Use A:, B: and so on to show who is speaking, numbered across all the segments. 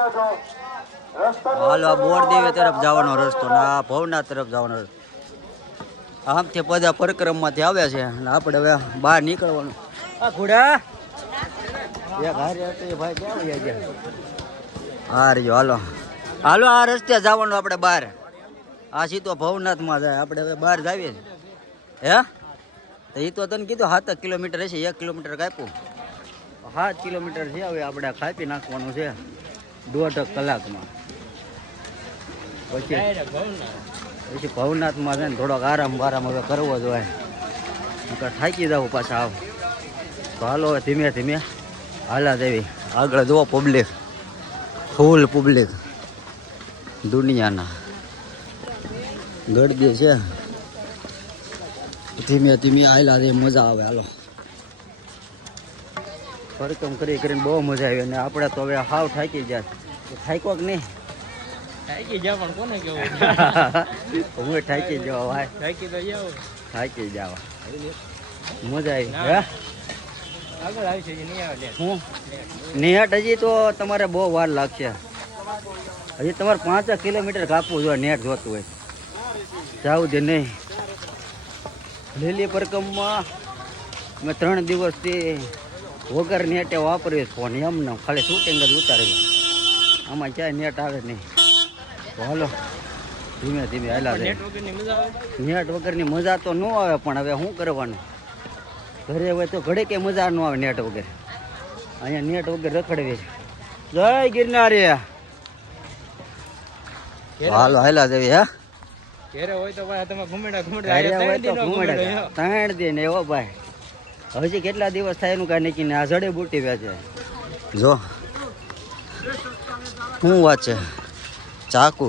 A: હાલો બોરદેવી તરફ જવાનો રસ્તો ને આ ભવનાથ તરફ જવાનો રસ્તો. આમથી બધા પરિક્રમમાંથી આવ્યા છે અને આપણે હવે બહાર નીકળવાનું. આ ઘોડા? હા રહ્યો હાલો. હાલો આ રસ્તે જવાનું આપણે બહાર. આ સીધો ભવનાથમાં જાય. આપણે હવે બહાર જાવીએ છીએ. હે? તો એ તો તને કીધું સાત કિલોમીટર હશે એક કિલોમીટર કાપ્યું. સાત કિલોમીટર છે હવે આપણે પી નાખવાનું છે. દોઢ કલાકમાં. પછી પછી ભવનાથમાં છે ને થોડોક આરામ બારામ હવે કરવો જોઈએ થાકી જાવ પાછા આવ. તો હાલો હવે ધીમે ધીમે. હાલા દેવી આગળ જુઓ પબ્લિક ફૂલ પબ્લિક દુનિયાના. ગળદી છે. ધીમે ધીમે આયલા દે મજા આવે હાલો. પરિક્રમ કરી કરીને બહુ મજા આવી અને આપણે તો હવે હાવ થાકી ગયા. તો થાક્યો કે નહીં?
B: થાકી જા પણ કોને કેવું
A: હું થાકી જવા ભાઈ.
B: થાકી તો જાવ
A: થાકી જવા મજા આવી. હે?
B: આગળ આવશે કે નહીં આવે?
A: હું? નેહટ હજી તો તમારે બહુ વાર લાગશે. હજી તમારે પાંચ કિલોમીટર કાપવું જોઈએ નેટ જોતું હોય. જાવું જ નહીં? લીલી પરકમમાં મેં ત્રણ દિવસથી વગર નેટે વાપરીએ ફોન એમને ખાલી શૂટિંગ જ ઉતારી આમાં ક્યાંય નેટ આવે નહીં. હાલો ધીમે ધીમે હાલા
B: નેટ વગરની મજા
A: તો ન આવે પણ હવે શું કરવાનું? ઘરે હોય તો ઘડે કે મજા ન આવે નેટ વગર. અહીંયા નેટ વગર રખડવી. જય ગિરનારી હાલો હાલા દેવી હા?
B: ઘેરે હોય તો ભાઈ તમે ઘુમડે ઘુમેડો, ત્રણ દિન
A: એવો ભાઈ. હજી કેટલા દિવસ થાય એનું કાંઈ નીકળીને આ જડે બુટી વેચે. જો. શું છે ચાકુ.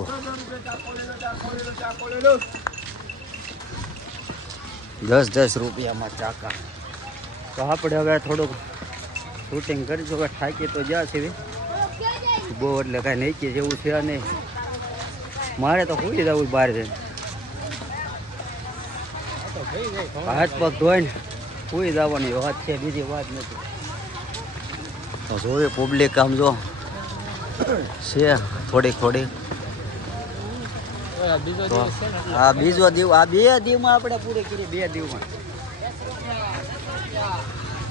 A: દસ દસ રૂપિયામાં ચાકા. તો આપણે હવે થોડુંક શૂટિંગ કરીશું. હવે થાકી તો જ્યાં છે બહુ એટલે કાંઈ નહીં જેવું છે નહીં. મારે તો સુઈ જવું બહાર જઈને. હાથ પગ ધોઈને સુઈ જવાની વાત છે, બીજી વાત નથી. તો જોવે પબ્લિક આમ જો. છે થોડીક થોડીક.
B: હા બીજો
A: દીવ, આ બે દીવમાં આપણે પૂરી કરી, બે દીવમાં.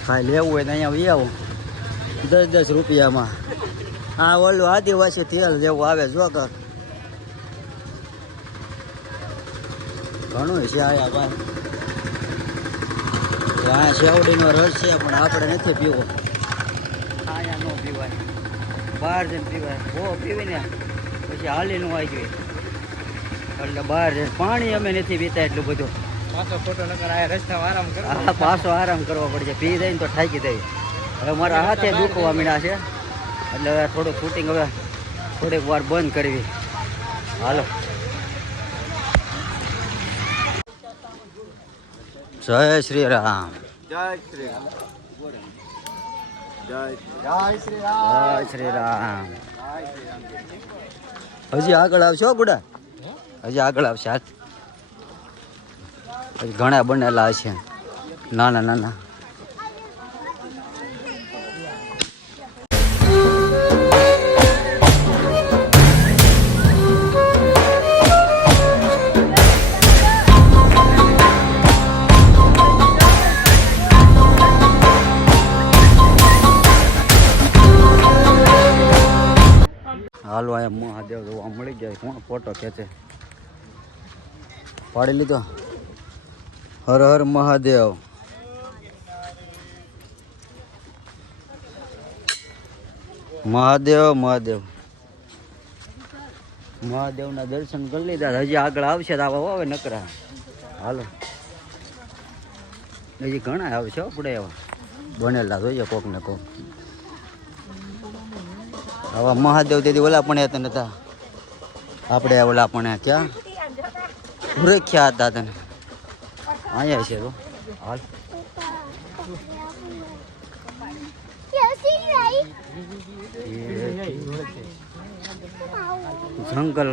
A: કાંઈ લેવું હોય તો અહીંયા વી આવું. દસ દસ રૂપિયામાં. હા ઓલું આદિવાસી તેલ જેવું આવે, જો કે ઘણું છે આયા ભાઈ. આ શેવડીનો રસ છે પણ આપણે નથી પીવો. અહીંયા ન પીવાય. બહાર જઈને પીવાય. બહુ પીવીને પછી હાલી નું આવી ગયું એટલે બહાર પાણી અમે નથી પીતા એટલું બધું.
B: પાછો નકર રસ્તા આરામ કરો
A: આ પાછો આરામ કરવો પડશે. પી દઈને તો થાકી દઈ હવે મારા હાથે દુખવા મીડા છે. એટલે હવે થોડું શૂટિંગ હવે થોડીક વાર બંધ કરવી. હાલો. જય શ્રી રામ.
C: જય શ્રી રામ. જય જય શ્રી
A: રામ. હજી આગળ આવશો ગુડા હજી આગળ આવશે હાથ હજી ઘણા બનેલા હશે. નાના નાના. હાલો, અહીંયા મહાદેવ જોવા મળી ગયા કોણ ફોટો ખેંચે? પાડી લીધો? હર હર મહાદેવ. મહાદેવ મહાદેવ. મહાદેવના દર્શન કરી લીધા હજી આગળ આવશે તો આવા આવે નકરા. હાલો. હજી ઘણા આવશે આપણે એવા. બનેલા જોઈએ કોક ને કોક. આવા મહાદેવ દેદી ઓલા પણ હતા નતા આપણે ઓલા પણ ક્યાં? સુરખ્યા હતા તને. અહીંયા છે તો હાલ. જંગલ.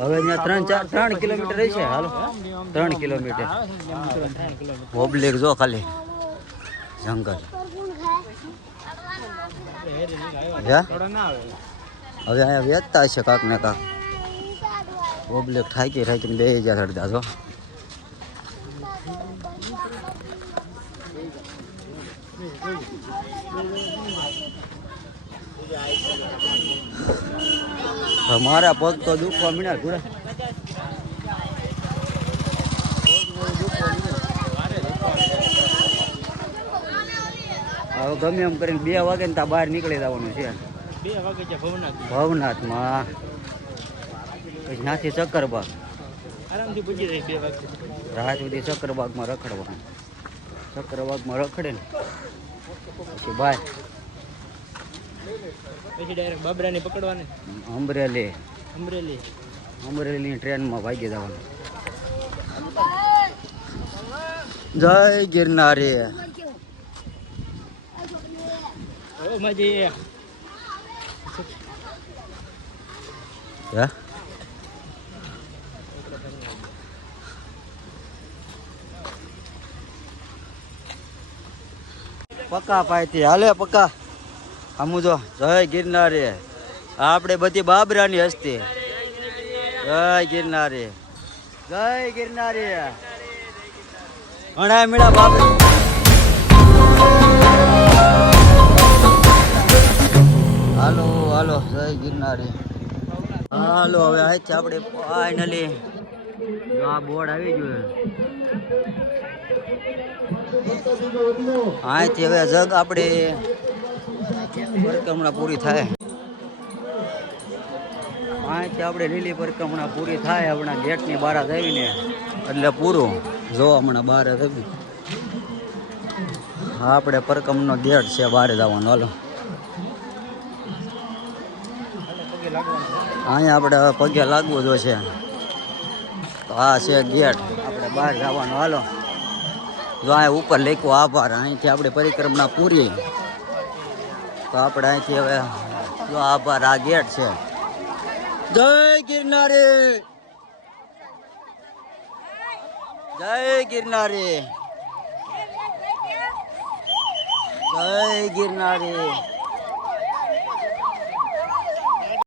A: હવે ત્રણ ચાર ત્રણ કિલોમીટર છે હાલો. ત્રણ કિલોમીટર. પબ્લિક જો ખાલી. જંગલ. હવે અહીંયા વેચતા હશે કાંક ને કાંક. ઓબ્લેક થાકી થાકીને બે હજાર સડતા છો મારા પગ તો દુખવા મળ્યા ઘોડા હવે ગમે એમ કરીને બે વાગે ને ત્યાં બહાર નીકળી જવાનું છે.
B: બે વાગે છે ભવનાથ
A: ભવનાથમાં. પછી ત્યાંથી ચક્કરબાગ.
B: આરામથી પૂછી જાય બે વાગે.
A: રાત સુધી ચક્કરબાગમાં રખડવાનું. ચક્કરબાગમાં રખડે ને પછી બહાર
B: પછી ડાયરેક્ટ બાબરાને પકડવાને.
A: અમરેલી.
B: અમરેલી.
A: અમરેલીની ટ્રેનમાં ભાગી જવાનું. જય ગિરનારી.
B: ઓ માજી
A: હે પક્કા પાયથી હાલે પક્કા. આમુ જો જય ગિરનારી. આ આપણે બધી બાબરાની હસ્તી. જય ગિરનારી. જય ગિરનારી. ઘણા મેળા બાબરા. હાલો હાલો, જય ગિરનારી. હાલો, હવે આ આપણે ફાઇનલી આ બોર્ડ આવી ગયું અહીંથી હવે જગ આપણે પરિક્રમણા પૂરી થાય. અહીંથી આપણે લીલી પરિક્રમણા પૂરી થાય હમણાં ગેટની બહાર આવીને. એટલે પૂરું. જો હમણાં બહાર આવી. આપણે પરકમનો ગેટ છે, બહાર જવાનો હાલો. અહીંયા આપણે હવે પગે લાગવું છે તો આ છે ગેટ. આપણે બહાર જવાનું. હાલો. જો અહીંયા ઉપર લખ્યું આભાર. અહીંથી આપણે પરિક્રમા પૂરી. તો આપણે અહીંથી હવે જો આભાર, આ ગેટ છે. જય ગિરનારી! જય ગિરનારી! જય ગિરનારી!